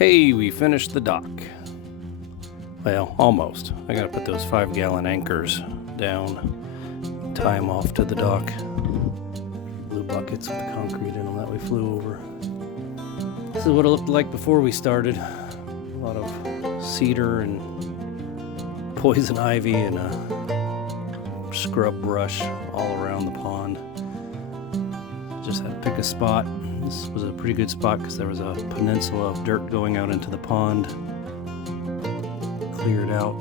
Hey, we finished the dock. Well, almost. I gotta put those 5-gallon anchors down, tie them off to the dock. Blue buckets with the concrete in them that we flew over. This is what it looked like before we started. A lot of cedar and poison ivy and a scrub brush all around the pond. Just had to pick a spot. This was a pretty good spot because there was a peninsula of dirt going out into the pond. Clear it out,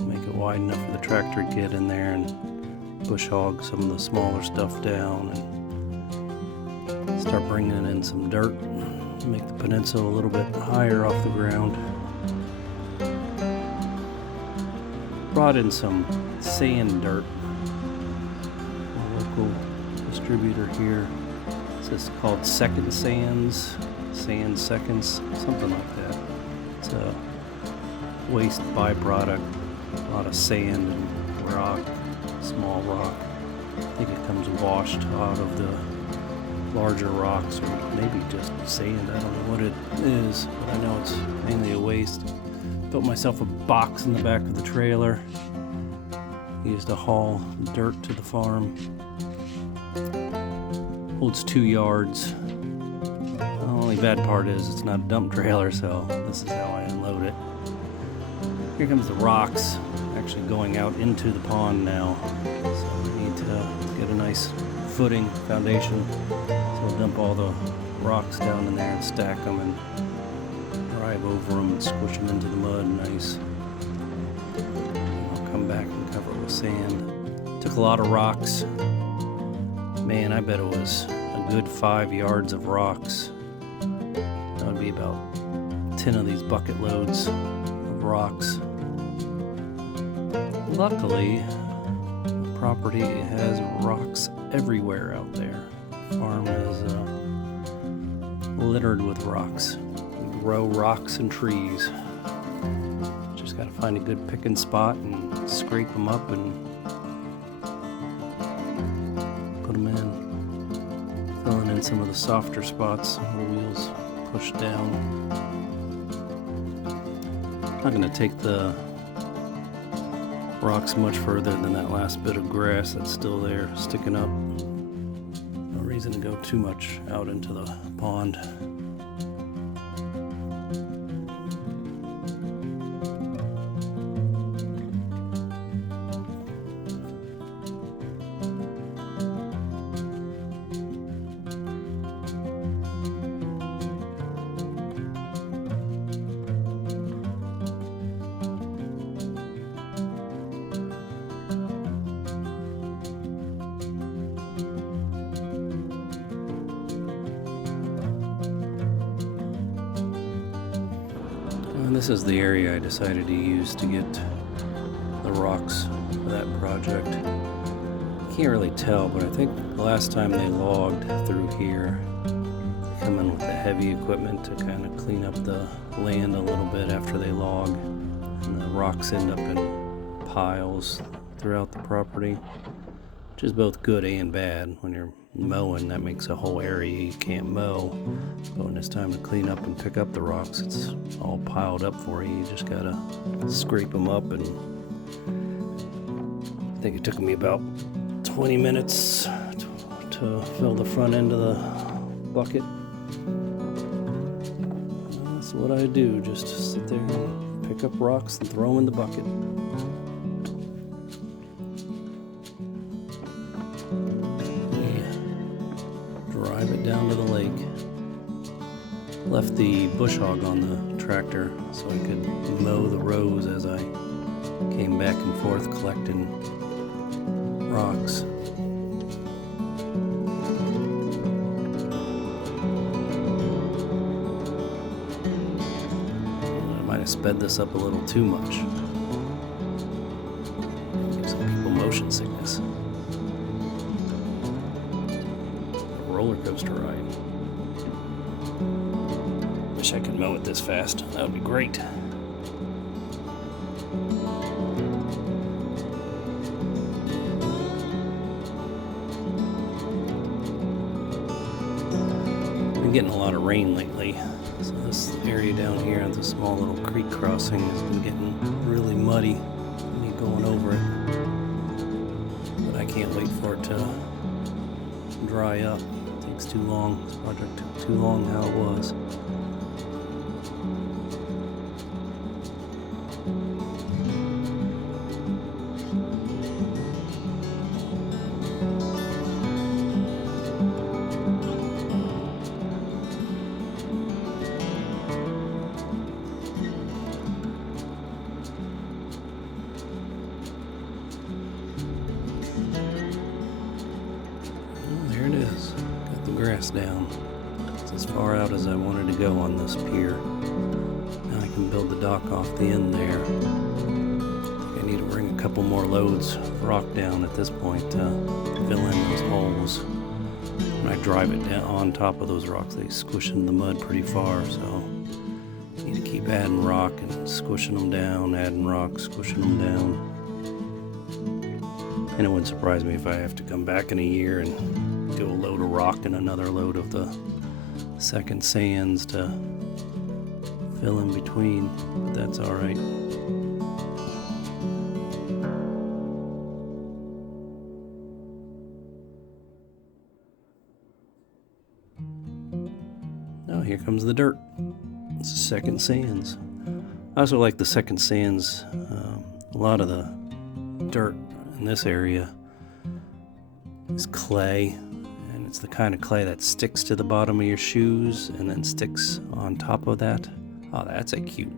make it wide enough for the tractor to get in there and bush hog some of the smaller stuff down and start bringing in some dirt, make the peninsula a little bit higher off the ground. Brought in some sand dirt. A local distributor here. This is called Second Sands, Sand Seconds, something like that. It's a waste byproduct, a lot of sand and rock, small rock. I think it comes washed out of the larger rocks, or maybe just sand. I don't know what it is, but I know it's mainly a waste. Built myself a box in the back of the trailer. Used to haul dirt to the farm. Holds 2 yards. The only bad part is it's not a dump trailer, so this is how I unload it. Here comes the rocks, actually going out into the pond now. So we need to get a nice footing, foundation. So we'll dump all the rocks down in there and stack them and drive over them and squish them into the mud nice. I'll come back and cover it with sand. Took a lot of rocks. Man, I bet it was a good 5 yards of rocks. That would be about 10 of these bucket loads of rocks. Luckily, the property has rocks everywhere out there. The farm is littered with rocks. We grow rocks and trees. Just gotta find a good picking spot and scrape them up and put them in, filling in some of the softer spots where the wheels push down. Not going to take the rocks much further than that last bit of grass that's still there sticking up. No reason to go too much out into the pond. And this is the area I decided to use to get the rocks for that project. Can't really tell, but I think the last time they logged through here, they come in with the heavy equipment to kind of clean up the land a little bit after they log. And the rocks end up in piles throughout the property, which is both good and bad. When you're mowing, that makes a whole area you can't mow. But when it's time to clean up and pick up the rocks, it's all piled up for you. You just gotta scrape them up, and I think it took me about 20 minutes to fill the front end of the bucket. That's what I do, just sit there and pick up rocks and throw them in the bucket. Drive it down to the lake. Left the bush hog on the tractor so I could mow the rows as I came back and forth collecting rocks. I might have sped this up a little too much. Give some people motion sickness. Roller coaster ride. Wish I could mow it this fast. That would be great. getting a lot of rain lately, so this area down here at the small little creek crossing has been getting really muddy. Me going over it, but I can't wait for it to dry up. It takes too long. This project took too long how it was. There it is. Got the grass down. It's as far out as I wanted to go on this pier. Now I can build the dock off the end there. I need to bring a couple more loads of rock down at this point to fill in those holes. When I drive it down on top of those rocks, they squish into the mud pretty far, so I need to keep adding rock and squishing them down, adding rock, squishing them down. And it wouldn't surprise me if I have to come back in a year and do a load of rock and another load of the second sands to fill in between, but that's all right. Oh, here comes the dirt. It's the second sands. I also like the second sands. A lot of the dirt in this area is clay, and it's the kind of clay that sticks to the bottom of your shoes and then sticks on top of that. Oh, that's a cute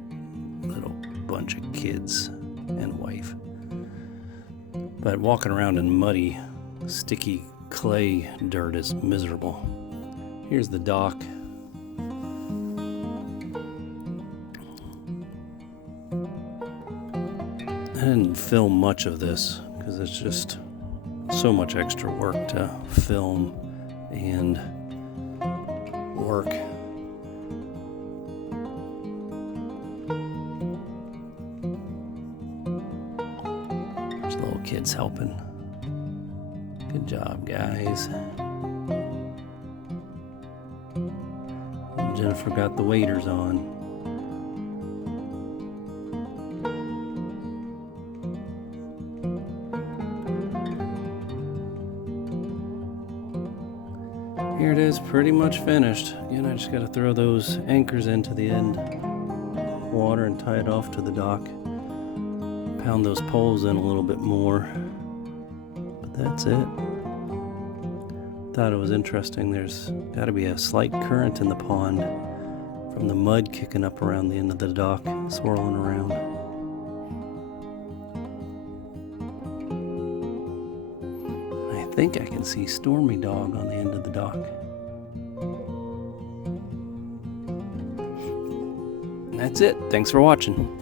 little bunch of kids and wife. But walking around in muddy, sticky clay dirt is miserable. Here's the dock. I didn't film much of this because it's just so much extra work to film and work. There's little kids helping. Good job, guys. Jennifer got the waders on. Here it is, pretty much finished. Again, I just got to throw those anchors into the end water and tie it off to the dock. Pound those poles in a little bit more. But that's it. Thought it was interesting. There's got to be a slight current in the pond from the mud kicking up around the end of the dock, swirling around. I think I can see Stormy Dog on the end of the dock. And that's it. Thanks for watching.